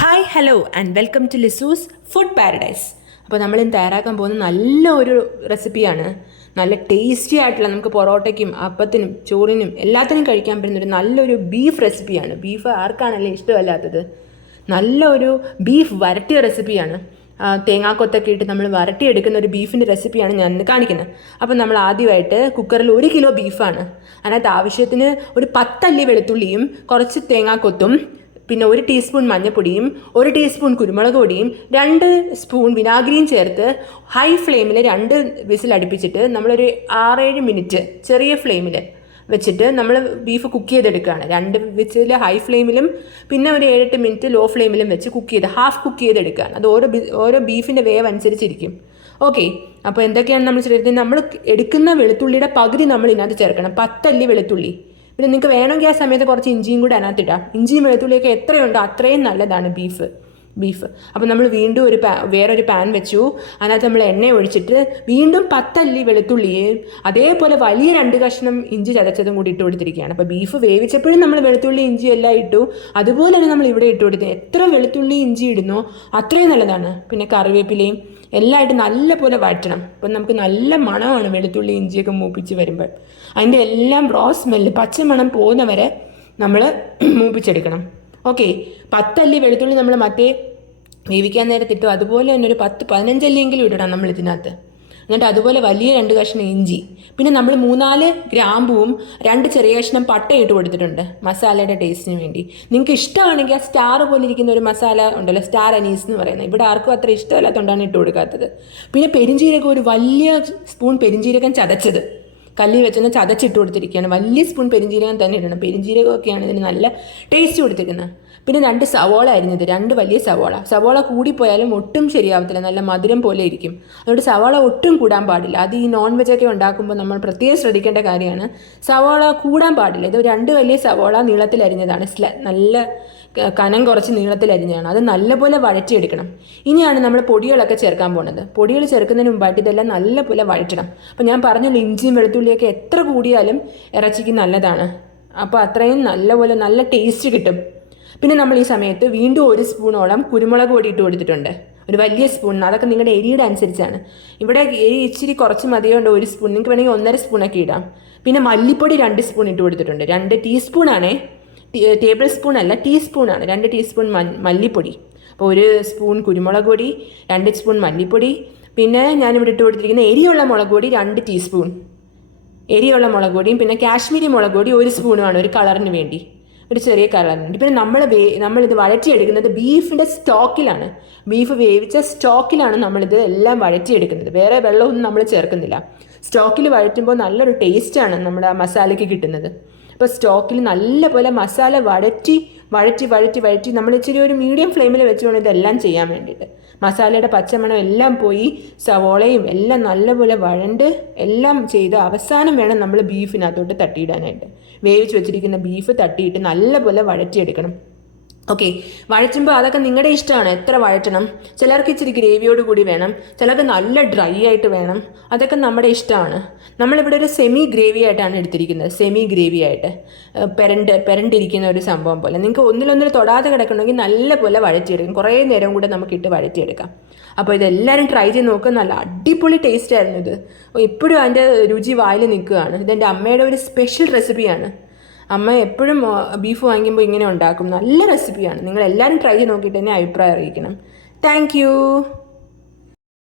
Hi hello and welcome to Lizu's food paradise അപ്പോൾ നമ്മൾ ഇന്ന് തയ്യാറാക്കാൻ പോകുന്ന നല്ല ഒരു റെസിപ്പിയാണ് നല്ല ടേസ്റ്റി ആയിട്ടുള്ള നമുക്ക് പൊറോട്ടയ്ക്കും അപ്പത്തിനും ചോറിനും എല്ലാത്തിനും കഴിക്കാൻ പറ്റുന്ന ഒരു നല്ലൊരു ബീഫ് റെസിപ്പിയാണ് ബീഫ് ആർക്കാണല്ലേ ഇഷ്ടമല്ലാത്തത്? നല്ല ഒരു ബീഫ് വരട്ടിയ റെസിപ്പിയാണ് തേങ്ങാക്കൊത്തൊക്കെ ഇട്ട് നമ്മൾ വരട്ടിയെടുക്കുന്ന ഒരു ബീഫിന്റെ റെസിപ്പിയാണ് ഞാൻ ഇന്ന് കാണിക്കുന്നത്. അപ്പോൾ നമ്മൾ ആദ്യമായിട്ട് കുക്കറിൽ ഒരു കിലോ ബീഫാണ് അതിനകത്ത് ആവശ്യത്തിന് ഒരു പത്തല്ലി വെളുത്തുള്ളിയും കുറച്ച് തേങ്ങാക്കൊത്തും പിന്നെ ഒരു ടീസ്പൂൺ മഞ്ഞൾപ്പൊടിയും ഒരു ടീസ്പൂൺ കുരുമുളക് പൊടിയും രണ്ട് സ്പൂൺ വിനാഗിരിയും ചേർത്ത് ഹൈ ഫ്ലെയിമിൽ രണ്ട് വിസിൽ അടുപ്പിച്ചിട്ട് നമ്മളൊരു ആറേഴ് മിനിറ്റ് ചെറിയ ഫ്ലെയിമിൽ വെച്ചിട്ട് നമ്മൾ ബീഫ് കുക്ക് ചെയ്തെടുക്കുകയാണ്. രണ്ട് വിസിൽ ഹൈ ഫ്ലെയിമിലും പിന്നെ ഒരു ഏഴെട്ട് മിനിറ്റ് ലോ ഫ്ലെയിമിലും വെച്ച് കുക്ക് ചെയ്ത് ഹാഫ് കുക്ക് ചെയ്തെടുക്കുകയാണ്. അത് ഓരോ ഓരോ ബീഫിന്റെ വേവ് അനുസരിച്ചിരിക്കും. ഓക്കെ അപ്പോൾ എന്തൊക്കെയാണ് നമ്മൾ ചേർക്കുന്നത്? നമ്മൾ എടുക്കുന്ന വെളുത്തുള്ളിയുടെ പകുതി നമ്മൾ ഇതിനകത്ത് ചേർക്കണം. പത്തല്ലി വെളുത്തുള്ളി. പിന്നെ നിങ്ങൾക്ക് വേണമെങ്കിൽ ആ സമയത്ത് കുറച്ച് ഇഞ്ചിയും കൂടി അതിനകത്ത് ഇടാം ഇഞ്ചിയും വെളുത്തുള്ളിയൊക്കെ എത്രയുണ്ടോ അത്രയും നല്ലതാണ് ബീഫ് ബീഫ് അപ്പോൾ നമ്മൾ വീണ്ടും ഒരു പാ വേറൊരു പാൻ വെച്ചു. അതിനകത്ത് നമ്മൾ എണ്ണ ഒഴിച്ചിട്ട് വീണ്ടും പത്തല്ലി വെളുത്തുള്ളിയും അതേപോലെ വലിയ രണ്ട് കഷ്ണം ഇഞ്ചി ചതച്ചതും കൂടി ഇട്ട് കൊടുത്തിരിക്കുകയാണ്. അപ്പോൾ ബീഫ് വേവിച്ചപ്പോഴും നമ്മൾ വെളുത്തുള്ളി ഇഞ്ചി എല്ലാം ഇട്ടു. അതുപോലെ തന്നെ നമ്മൾ ഇവിടെ ഇട്ട് കൊടുത്തത് എത്ര വെളുത്തുള്ളി ഇഞ്ചി ഇടുന്നോ അത്രയും നല്ലതാണ്. പിന്നെ കറിവേപ്പിലയും എല്ലാം ഇട്ട് നല്ല പോലെ വഴറ്റണം. അപ്പം നമുക്ക് നല്ല മണമാണ് വെളുത്തുള്ളി ഇഞ്ചിയൊക്കെ മൂപ്പിച്ച് വരുമ്പോൾ അതിന്റെ എല്ലാം റോ സ്മെല്ല് പച്ചമണം പോകുന്നവരെ നമ്മൾ മൂപ്പിച്ചെടുക്കണം. ഓക്കെ പത്തല്ലി വെളുത്തുള്ളി നമ്മൾ മറ്റേ വേവിക്കാൻ നേരത്തിട്ടു അതുപോലെ തന്നെ ഒരു പത്ത് പതിനഞ്ചല്ലിയെങ്കിലും ഇടണം നമ്മൾ ഇതിനകത്ത്. എന്നിട്ട് അതുപോലെ വലിയ രണ്ട് കഷ്ണം ഇഞ്ചി. പിന്നെ നമ്മൾ മൂന്നാൽ ഗ്രാമ്പുവും രണ്ട് ചെറിയ കഷ്ണം പട്ട ഇട്ട് കൊടുത്തിട്ടുണ്ട് മസാലയുടെ ടേസ്റ്റിന് വേണ്ടി. നിങ്ങൾക്ക് ഇഷ്ടമാണെങ്കിൽ ആ സ്റ്റാർ പോലെ ഇരിക്കുന്ന ഒരു മസാല ഉണ്ടല്ലോ സ്റ്റാർ അനീസ് എന്ന് പറയുന്നത്. ഇവിടെ ആർക്കും അത്ര ഇഷ്ടമല്ലാത്തതുകൊണ്ടാണ് ഇട്ട് കൊടുക്കാത്തത്. പിന്നെ പെരിഞ്ചീരകം ഒരു വലിയ സ്പൂൺ പെരിഞ്ചീരകം ചതച്ചത്. കല്ലിൽ വെച്ചൊന്ന് ചതച്ചിട്ട് കൊടുത്തിരിക്കുകയാണ്. വലിയ സ്പൂൺ പെരിഞ്ചീരകം തന്നെ ഇടണം. പെരിഞ്ചീരകമൊക്കെയാണ് ഇതിന് നല്ല ടേസ്റ്റ് കൊടുത്തിരിക്കുന്നത്. പിന്നെ രണ്ട് സവോള അരിഞ്ഞത്. രണ്ട് വലിയ സവോള. സവോള കൂടിപ്പോയാലും ഒട്ടും ശരിയാവത്തില്ല. നല്ല മധുരം പോലെ ഇരിക്കും. അതുകൊണ്ട് സവോള ഒട്ടും കൂടാൻ പാടില്ല. അത് ഈ നോൺ വെജ് ഒക്കെ ഉണ്ടാക്കുമ്പോൾ നമ്മൾ പ്രത്യേകം ശ്രദ്ധിക്കേണ്ട കാര്യമാണ്. സവോള കൂടാൻ പാടില്ല. ഇത് രണ്ട് വലിയ സവോള നീളത്തിൽ അരിഞ്ഞതാണ്. സ്ല നല്ല കനം കുറച്ച് നീളത്തിൽ അരിഞ്ഞതാണ്. അത് നല്ലപോലെ വഴറ്റിയെടുക്കണം. ഇനിയാണ് നമ്മൾ പൊടികളൊക്കെ ചേർക്കാൻ പോകുന്നത് പൊടികൾ ചേർക്കുന്നതിന് മുമ്പായിട്ട് ഇതെല്ലാം നല്ലപോലെ വഴറ്റണം. അപ്പോൾ ഞാൻ പറഞ്ഞല്ലോ ഇഞ്ചിയും വെളുത്തുള്ളിയൊക്കെ എത്ര കൂടിയാലും ഇറച്ചിക്ക് നല്ലതാണ്. അപ്പോൾ അത്രയും നല്ലപോലെ നല്ല ടേസ്റ്റ് കിട്ടും. പിന്നെ നമ്മൾ ഈ സമയത്ത് വീണ്ടും ഒരു സ്പൂണോളം കുരുമുളക് പൊടി ഇട്ട് കൊടുത്തിട്ടുണ്ട്. ഒരു വലിയ സ്പൂൺ. അതൊക്കെ നിങ്ങളുടെ എരിയുടെ അനുസരിച്ചാണ്. ഇവിടെ എരി ഇച്ചിരി കുറച്ച് മതിയുണ്ട്. ഒരു സ്പൂൺ. നിങ്ങൾക്ക് വേണമെങ്കിൽ ഒന്നര സ്പൂണൊക്കെ ഇടാം. പിന്നെ മല്ലിപ്പൊടി രണ്ട് സ്പൂൺ ഇട്ട് കൊടുത്തിട്ടുണ്ട്. രണ്ട് ടീസ്പൂണാണേ ടേബിൾ സ്പൂൺ അല്ല ടീസ്പൂണാണ് രണ്ട് ടീസ്പൂൺ മല്ലിപ്പൊടി. അപ്പോൾ ഒരു സ്പൂൺ കുരുമുളക് പൊടി രണ്ട് സ്പൂൺ മല്ലിപ്പൊടി. പിന്നെ ഞാനിവിടെ ഇട്ട് കൊടുത്തിരിക്കുന്ന എരിയുള്ള മുളക് പൊടി രണ്ട് ടീസ്പൂൺ എരിയുള്ള മുളക് പൊടിയും പിന്നെ കാശ്മീരി മുളക് പൊടി ഒരു സ്പൂണുമാണ് ഒരു കളറിന് വേണ്ടി. ഒരു ചെറിയ കളറിന് വേണ്ടി. പിന്നെ നമ്മൾ വേ നമ്മളിത് വഴറ്റിയെടുക്കുന്നത് ബീഫിന്റെ സ്റ്റോക്കിലാണ്. ബീഫ് വേവിച്ച സ്റ്റോക്കിലാണ് നമ്മളിത് എല്ലാം വഴറ്റിയെടുക്കുന്നത്. വേറെ വെള്ളമൊന്നും നമ്മൾ ചേർക്കുന്നില്ല. സ്റ്റോക്കിൽ വഴറ്റുമ്പോൾ നല്ലൊരു ടേസ്റ്റാണ് നമ്മുടെ മസാലയ്ക്ക് കിട്ടുന്നത്. അപ്പോൾ സ്റ്റോക്കിൽ നല്ലപോലെ മസാല വഴറ്റി വഴറ്റി വഴറ്റി വഴറ്റി നമ്മൾ ഇച്ചിരി ഒരു മീഡിയം ഫ്ലെയിമിൽ വെച്ചുകൊണ്ട് ഇതെല്ലാം ചെയ്യാൻ വേണ്ടിയിട്ട്. മസാലയുടെ പച്ചമണം എല്ലാം പോയി സവോളയും എല്ലാം നല്ലപോലെ വഴണ്ട് എല്ലാം ചെയ്ത് അവസാനം വേണം നമ്മൾ ബീഫിനകത്തോട്ട് തട്ടിയിടാനായിട്ട്. വേവിച്ച് വെച്ചിരിക്കുന്ന ബീഫ് തട്ടിയിട്ട് നല്ലപോലെ വഴറ്റിയെടുക്കണം. ഓക്കെ വഴറ്റുമ്പോൾ അതൊക്കെ നിങ്ങളുടെ ഇഷ്ടമാണ് എത്ര വഴറ്റണം? ചിലർക്ക് ഇച്ചിരി ഗ്രേവിയോട് കൂടി വേണം. ചിലർക്ക് നല്ല ഡ്രൈ ആയിട്ട് വേണം. അതൊക്കെ നമ്മുടെ ഇഷ്ടമാണ് നമ്മളിവിടെ ഒരു സെമി ഗ്രേവി ആയിട്ടാണ് എടുത്തിരിക്കുന്നത്. സെമി ഗ്രേവി ആയിട്ട്. പെരണ്ട് പെരണ്ടിരിക്കുന്ന ഒരു സംഭവം പോലെ. നിങ്ങൾക്ക് ഒന്നിലൊന്നിൽ തൊടാതെ കിടക്കണമെങ്കിൽ നല്ല പോലെ വഴറ്റിയെടുക്കും. കുറേ നേരം കൂടെ നമുക്കിട്ട് വഴറ്റിയെടുക്കാം. അപ്പോൾ ഇതെല്ലാവരും ട്രൈ ചെയ്ത് നോക്കുക നല്ല അടിപൊളി ടേസ്റ്റ് ആയിരുന്നു ഇത്. ഇപ്പോഴും അതിന്റെ രുചി വായിൽ നിൽക്കുകയാണ്. ഇതെന്റെ അമ്മയുടെ ഒരു സ്പെഷ്യൽ റെസിപ്പിയാണ് അമ്മ എപ്പോഴും ബീഫ് വാങ്ങിക്കുമ്പോൾ ഇങ്ങനെ ഉണ്ടാക്കും. നല്ല റെസിപ്പിയാണ് നിങ്ങൾ എല്ലാവരും ട്രൈ ചെയ്ത് നോക്കിയിട്ട് തന്നെ അഭിപ്രായം അറിയിക്കണം. താങ്ക്